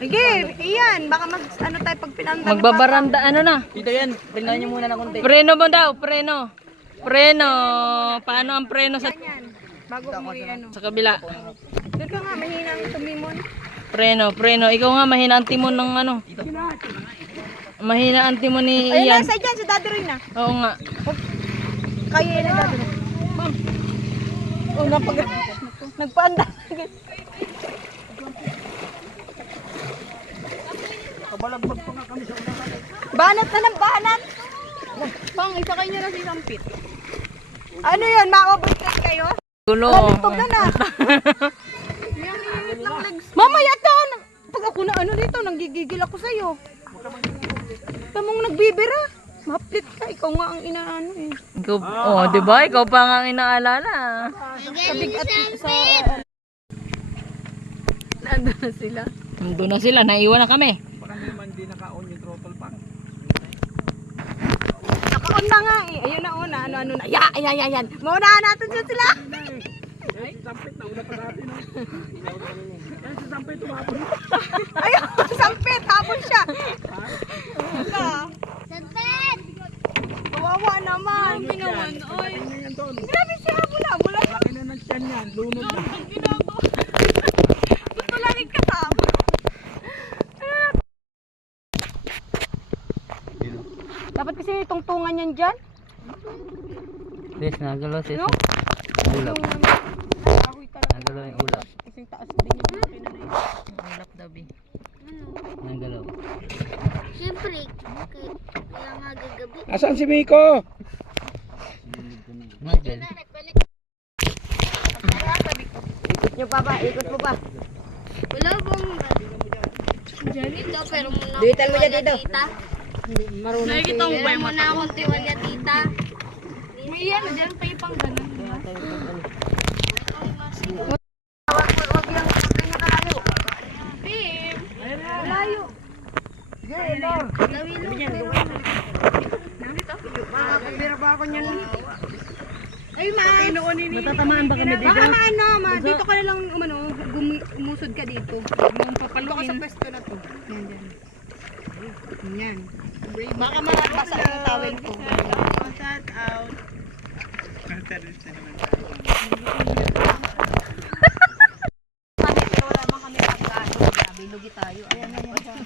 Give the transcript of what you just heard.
Sige, iyan. Baka ano tayo pag pinanda. Magbabaranda, ano na? Dito yan, preno nyo muna ng konti. Preno mo daw, preno. Preno. Paano ang preno sa Bago mo ano. sa kabila? Doon ka nga, mahina ang tumimon. Preno. Ikaw nga mahina ang timon ng ano. Mahina ang timon ni Ayun, Ian. nasa dyan, si Daddy Roy na. Oo nga. Kaya yun ang Daddy Roy. Ma'am. Oh, nagpaanda. Kabalagbag pa nga kami sa unahan. Banat na ng banat. Pang, isakay niya na si Sampit. Ano yun, ma-overtake kayo? Gulo. Lalagtog na na. Mamaya doon. Pag ako na ano dito, nanggigigil ako sa'yo. Tamong nagbibira. Maplit ka, ikaw nga ang inaano eh. Ikaw, oh, di ba? Ikaw pa nga ang inaalala. Sabig at sa... Nandun na sila. Nandun na sila, naiwan na kami. Parang naman di naka-on yung throttle pa. Naka-on na nga eh. Ayun na una, ano na. Yan. Maunahan natin dyan sila. Yan si Sampit, nauna pa natin. Yan si Sampit, tumapon. Ayun, sampit. Hapon siya. Sampit! Kawawa naman. Ginawan, oy. Yan doon. Grabe siya hapon na. Wala. Laki na ng tiyan yan, lunod na. Gusto lang yung kasama. Dapat kasi tungtungan yan dyan. Sis, nagalaw sis. No? Ulap. Ahoy talaga. Nagalaw yung ulap. Kasing taas din yung mga pinanay. Ulap daw, bi. Nagalaw. Siyempre, kaya nga gagabi. Asan si Miko? Nagalaw. Ikot nyo pa ba? Ikot mo pa. Wala bang dito, pero muna Duitan mo dyan dito. tita. Marunong Nakikita mo ba yung muna akong tiwalya tita. May yan, dyan pa yung pang ganun. Wag lang kanya kalayo. Babe, Malayo. lawilo. Makakabira pa ako niyan. Ay ma. Matatamaan ba kami Baka maano ma. Dito ka na lang umusod ka dito. Mong papaluin. Sa pwesto na to. Yan. Baka mabasa yung towel ko. Shout out. Kami pero wala man kami pagkain. Sabi lugi tayo. Ayan na yan.